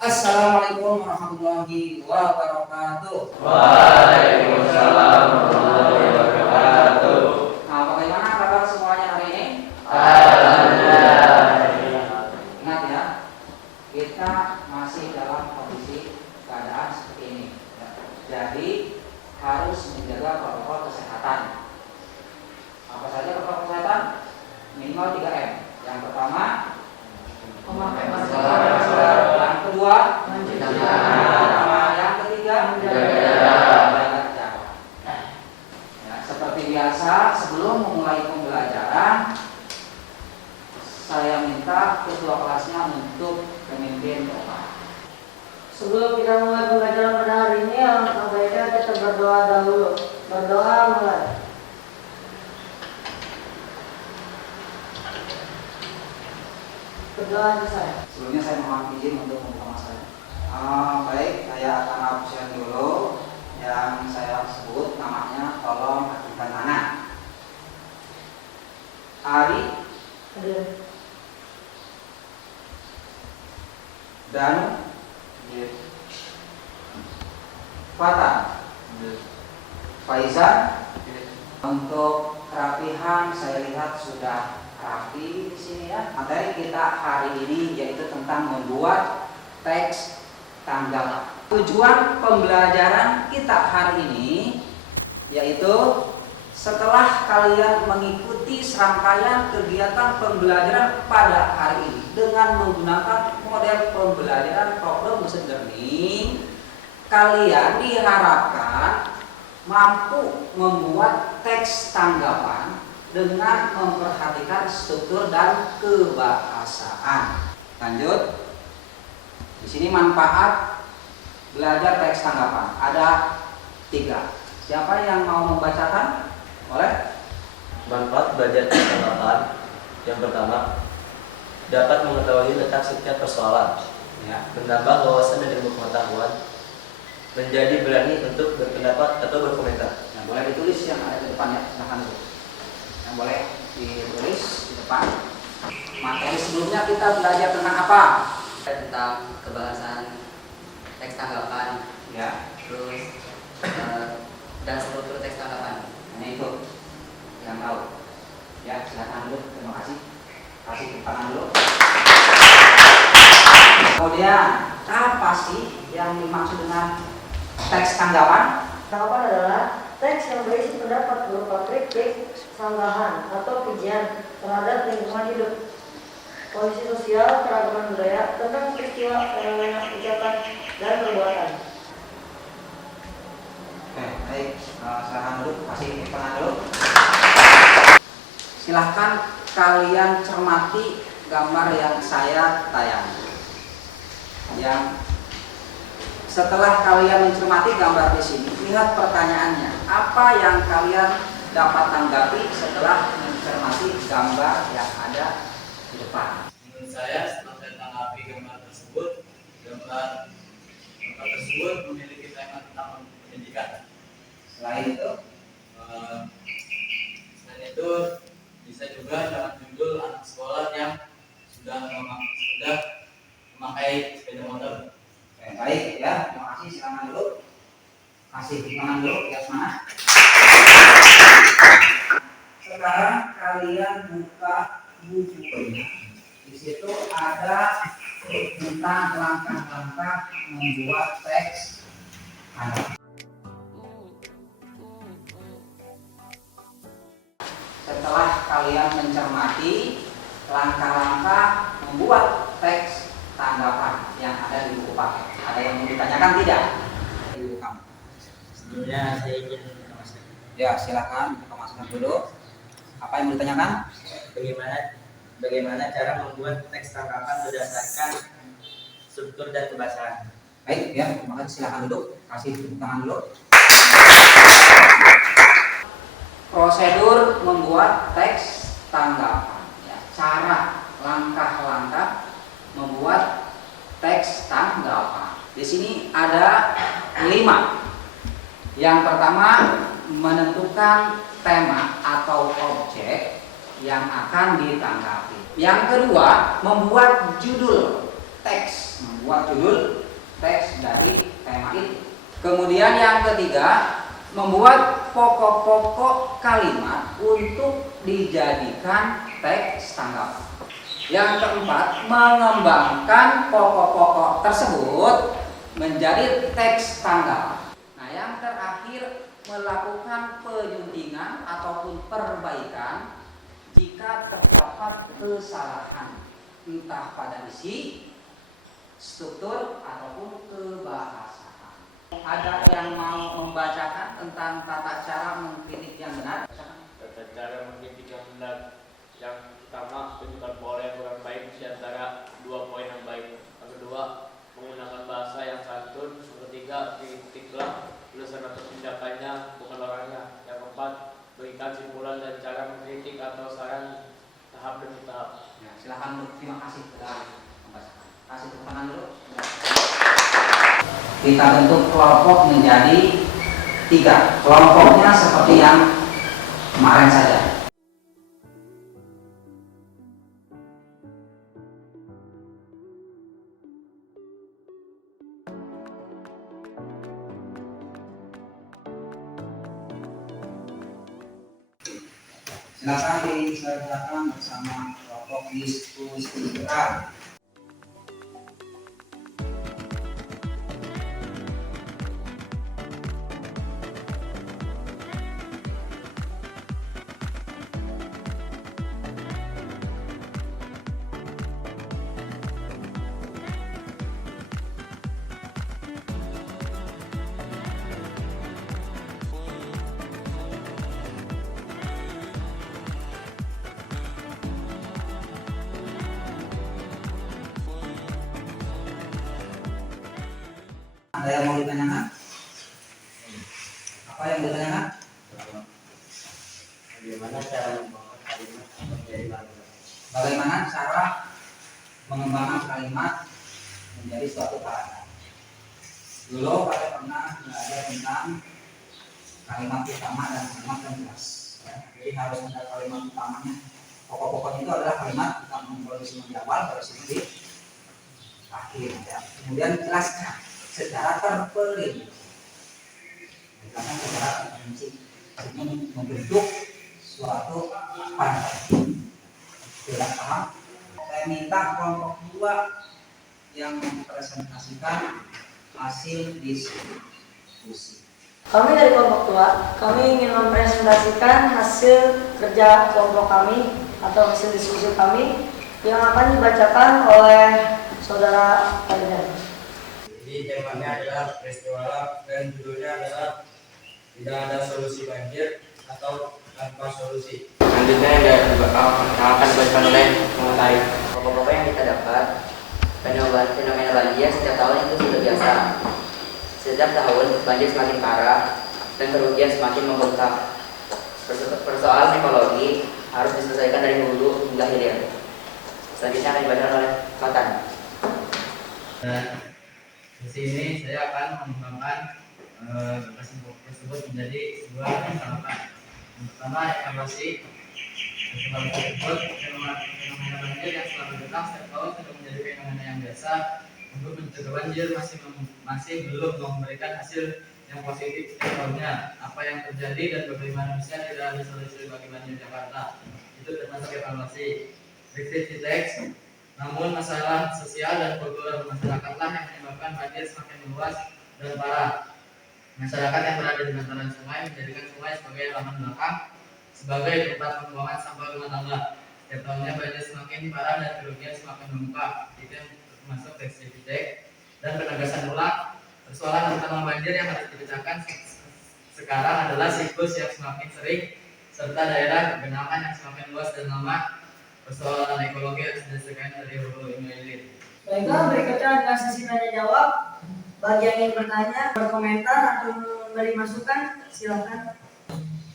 Assalamualaikum warahmatullahi wabarakatuh. Waalaikumsalam warahmatullahi wabarakatuh. Nah, bagaimana kabar semuanya hari ini? Alhamdulillah. Ingat ya, kita masih dalam kondisi keadaan seperti ini. Jadi harus menjaga protokol kesehatan. Apa saja protokol kesehatan? Minimal 3M. Yang pertama, memakai masker. Yang kedua, mencuci tangan. Yang ketiga, menjaga jarak. Ya, seperti biasa, sebelum memulai pembelajaran, saya minta ketua kelasnya untuk memimpin doa. Sebelum kita mulai pembelajaran pada hari ini, alangkah baiknya kita berdoa dahulu. Berdoa mulai. Berdoa selesai. Sebelumnya saya mohon izin untuk membuka masker. Baik, saya akan absen dulu. Yang saya sebut namanya, tolong aktifkan tangan. Ari Hadir. Danu Fatan Faizan. Untuk kerapihan saya lihat sudah rapi di sini ya. Materi kita hari ini yaitu tentang membuat teks tanggapan. Tujuan pembelajaran kita hari ini yaitu setelah kalian mengikuti serangkaian kegiatan pembelajaran pada hari ini dengan menggunakan model pembelajaran problem based learning, kalian diharapkan mampu membuat teks tanggapan dengan memperhatikan struktur dan kebahasaan. Lanjut. Di sini manfaat belajar teks tanggapan ada 3. Siapa yang mau membacakan? Boleh? Manfaat belajar teks tanggapan. Yang pertama, dapat mengetahui letak setiap persoalan, Ya. menambah wawasan dan ilmu pengetahuan, menjadi berani untuk berpendapat atau berkomentar. Yang boleh ditulis yang ada di depannya, silahkan dulu. Yang boleh ditulis di depan. Materi sebelumnya kita belajar tentang apa? Tentang kebahasan teks tanggapan, Ya. terus dan struktur teks tanggapan. Hanya itu yang tahu. Ya, silakan dulu. Terima kasih. Kasih tepuk tangan dulu. Kemudian apa sih yang dimaksud dengan teks tanggapan? Tanggapan adalah teks yang berisi pendapat berupa kritik, sanggahan, atau pujian terhadap lingkungan hidup, kondisi sosial, keragaman budaya, tentang peristiwa, fenomena, ucapan, dan perbuatan. Oke, baik. Silakan dulu. Kasih tepuk tangan dulu. Silahkan kalian cermati gambar yang saya tayangkan. Yang setelah kalian mencermati gambar di sini, lihat pertanyaannya. Apa yang kalian dapat tanggapi setelah mencermati gambar yang ada di depan? Menurut saya, setelah saya tanggapi gambar tersebut memiliki tema tentang pendidikan. Selain itu, Selain itu bisa juga dalam judul anak sekolah yang sudah memakai sepeda motor. oke, baik ya. Terima kasih. Silakan dulu. Kasih tangan dulu. Lihat mana? Sekarang kalian buka bukunya. Di situ ada tentang langkah-langkah membuat teks tanggapan. Setelah kalian mencermati langkah-langkah membuat teks tanggapan yang ada di buku paket, ada yang mau ditanyakan tidak? Di buku kamu. Sebelumnya saya ingin menjelaskan Ya, silakan buka masker dulu. Apa yang mau ditanyakan? bagaimana cara membuat teks tanggapan berdasarkan struktur dan kebahasaan. Baik ya, terima kasih. Silakan duduk. Kasih tepuk tangan dulu. Prosedur membuat teks tanggapan. Ya, cara langkah-langkah membuat teks tanggapan. Di sini ada 5. Yang pertama, menentukan tema atau objek yang akan ditanggapi. Yang kedua, membuat judul teks, membuat judul teks dari tema itu. Kemudian yang ketiga, membuat pokok-pokok kalimat untuk dijadikan teks tanggapan. Yang keempat, mengembangkan pokok-pokok tersebut menjadi teks tanggapan. Nah, yang terakhir, melakukan penyuntingan ataupun perbaikan jika terdapat kesalahan, entah pada isi, struktur, ataupun kebahasaan. Ada yang mau membacakan tentang tata cara mengkritik yang benar? Tata cara mengkritik yang benar. Yang pertama, tunjukkan pola yang kurang baik di antara dua poin yang baik. Yang kedua, menggunakan bahasa yang santun. Yang ketiga, kritiklah tulisan atau tindakannya, bukan orangnya. Yang keempat, berikan simpulan dan cara mengkritik atau saran tahap demi tahap. Ya, silakan, terima kasih telah membacakan. Kasih tepuk tangan dulu. Kita bentuk kelompok menjadi 3. Kelompoknya seperti yang kemarin saja. Silakan disertakan bersama kelompok diskusi gerak. Ada yang mau ditanyakan? Apa yang ditanyakan? Bagaimana cara membangun kalimat menjadi kalimat? Bagaimana cara mengembangkan kalimat menjadi suatu kalimat? Dulu saya pernah belajar tentang kalimat utama dan kalimat pemjelas. Jadi harus ada kalimat utamanya. Pokok-pokoknya itu adalah kalimat utama polisi di awal, polisi di akhir. Ya. Kemudian jelaskan secara terperinci. Jelaskan secara terperinci. Ini membentuk suatu pantai. Tidak paham? Saya minta kelompok 2 yang mempresentasikan hasil diskusi. Kami dari kelompok tua, kami ingin mempresentasikan hasil kerja kelompok kami atau hasil diskusi kami yang akan dibacakan oleh saudara Faridan. Jadi temanya adalah peristiwa dan judulnya adalah tidak ada solusi banjir atau tanpa solusi. Selanjutnya yang akan dibacakan oleh pengutai. Pokok-pokok yang kita dapat, fenomena banjir setiap tahun itu sudah biasa. Setiap tahun banjir semakin parah dan kerugian semakin membengkak. Persoalan ekologi harus diselesaikan dari hulu hingga hilir. Selanjutnya akan dibacakan oleh Fatan. Dan di sini saya akan mengembangkan lokasi tersebut menjadi sebuah tanggapan. Yang pertama, evaluasi. Setelah tersebut, fenomena banjir yang selalu datang setiap tahun sudah menjadi fenomena yang biasa. Untuk mencegah banjir masih belum memberikan hasil yang positif. Contohnya, apa yang terjadi dan bagaimana bisa tidak ada solusi bagi banjir Jakarta. Itu termasuk evaluasi. Refleksi teks. Namun masalah sosial dan kultural masyarakatlah yang menyebabkan banjir semakin meluas dan parah. Masyarakat yang berada di bantaran sungai menjadikan sungai sebagai lahan belakang, sebagai tempat pembuangan sampah rumah tangga. Setiap tahunnya banjir semakin parah dan kerugian semakin membengkak. Itu yang termasuk refleksi teks dan penegasan ulang. Persoalan utama banjir yang harus dipecahkan sekarang adalah siklus yang semakin sering serta daerah genangan yang semakin luas dan lama. Persoalan ekologi harus diselesaikan dari hulu hingga hilir. Baiklah, berikutnya adalah sesi tanya jawab. Bagi yang ingin bertanya, berkomentar atau memberi masukan, silakan.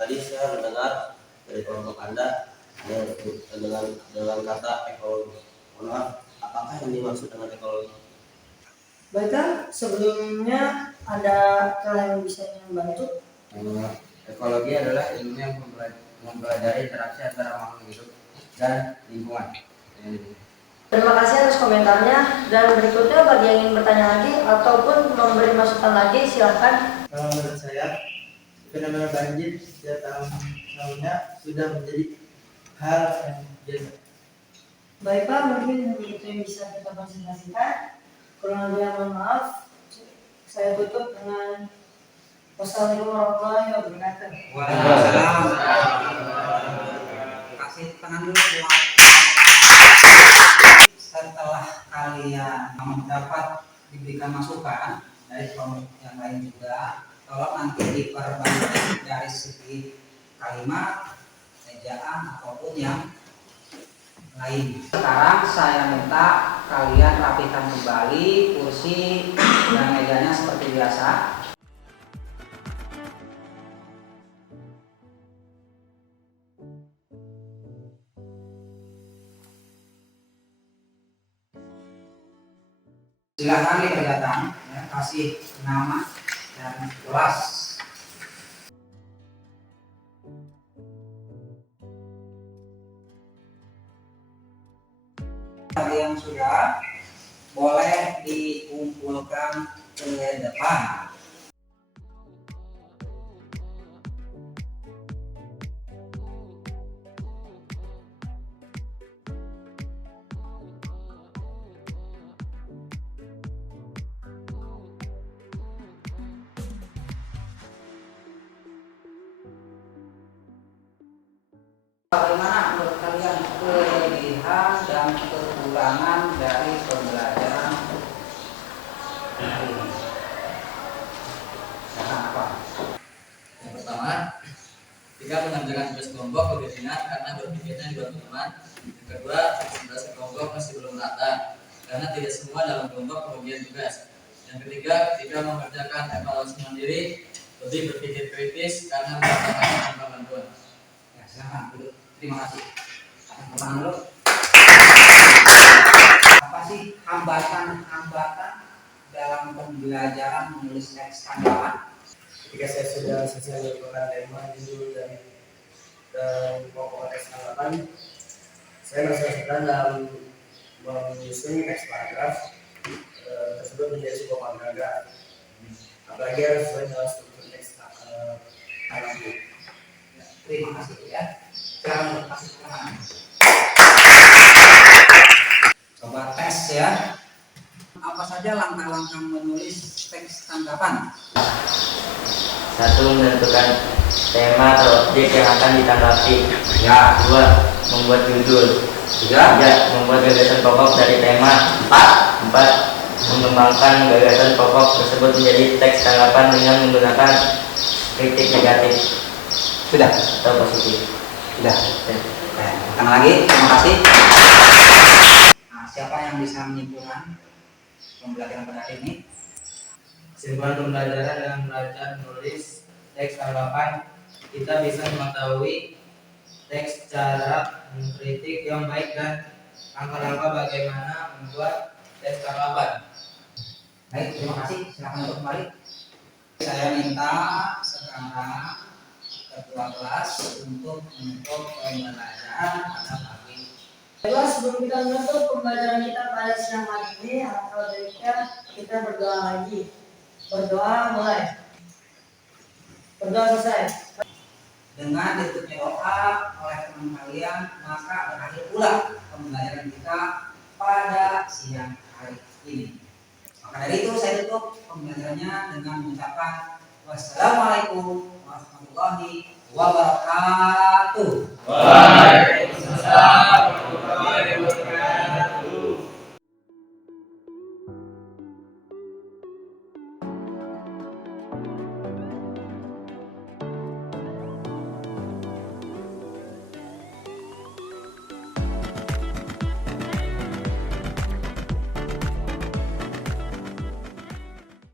Tadi saya mendengar dari kelompok Anda dengan kata ekologi. Maaf, apakah yang dimaksud dengan ekologi? Baiklah, sebelumnya ada kalian yang bisa membantu. Ekologi adalah ilmu yang mempelajari interaksi antara makhluk hidup dan lingkungan. Terima kasih atas komentarnya, dan berikutnya bagi yang ingin bertanya lagi ataupun memberi masukan lagi silakan. Kalau menurut saya, fenomena banjir setiap tahunnya sudah menjadi hal yang biasa. Baik Pak, mungkin itu yang bisa kita konsentrasikan. Kurang lebih mohon maaf. Saya tutup dengan wassalamualaikum warahmatullahi wabarakatuh. Waalaikumsalam. Kasih tangan dulu buat setelah kalian mendapat diberikan masukan dari kelompok yang lain juga, tolong nanti diperbaiki dari segi kalimat, ejaan ataupun yang lain. Sekarang saya minta kalian rapikan kembali kursi dan mejanya seperti biasa. Silakan diperlihatkan, ya, kasih nama dan kelas. Yang sudah boleh dikumpulkan ke depan. Bagaimana menurut kalian kelebihan dan kekurangan dari pembelajaran hari ini? Karena apa? Yang pertama, ketika mengerjakan tugas kelompok lebih ringan karena berpikirnya dibantu teman. Yang kedua, tugas kelompok masih belum rata karena tidak semua dalam kelompok kebagian tugas. Yang ketiga, ketika mengerjakan evaluasi mandiri lebih berpikir kritis karena melakukannya tanpa bantuan. Ya, silakan duduk. Terima kasih. Tangan dulu. Apa sih hambatan-hambatan dalam pembelajaran menulis teks tanggapan? Ketika saya sudah selesai melakukan tema, judul dan pokok teks tanggapan, saya merasa kesulitan dalam menyusun teks paragraf tersebut menjadi sebuah paragraf. Apalagi harus sesuai dengan struktur teks tanggapan. Terima kasih ya. Sekarang kasih tangan. Coba tes ya. Apa saja langkah-langkah menulis teks tanggapan? 1. Menentukan tema atau objek yang akan ditanggapi. Ya. 2. Membuat judul. 3. Membuat gagasan pokok dari tema. 4. Mengembangkan gagasan pokok tersebut menjadi teks tanggapan dengan menggunakan kritik negatif Sudah. atau positif. Sudah. Tangan lagi. Terima kasih. Nah, siapa yang bisa menyimpulkan pembelajaran pada hari ini? Kesimpulan pembelajaran dengan belajar menulis teks tanggapan, kita bisa mengetahui teks cara mengkritik yang baik dan langkah-langkah bagaimana membuat teks tanggapan. Baik, terima kasih. Silakan untuk kembali. Saya minta sekarang ketua kelas untuk menutup pembelajaran pada pagi. Baiklah, sebelum kita menutup pembelajaran kita pada siang hari ini, alangkah baiknya kita berdoa lagi. Berdoa mulai. Berdoa selesai. Dengan ditutupnya doa oleh teman kalian, maka berakhir pula pembelajaran kita pada siang hari ini. Maka dari itu saya tutup pembelajarannya dengan mengucapkan wassalamualaikum warahmatullahi wabarakatuh. Waalaikumsalam.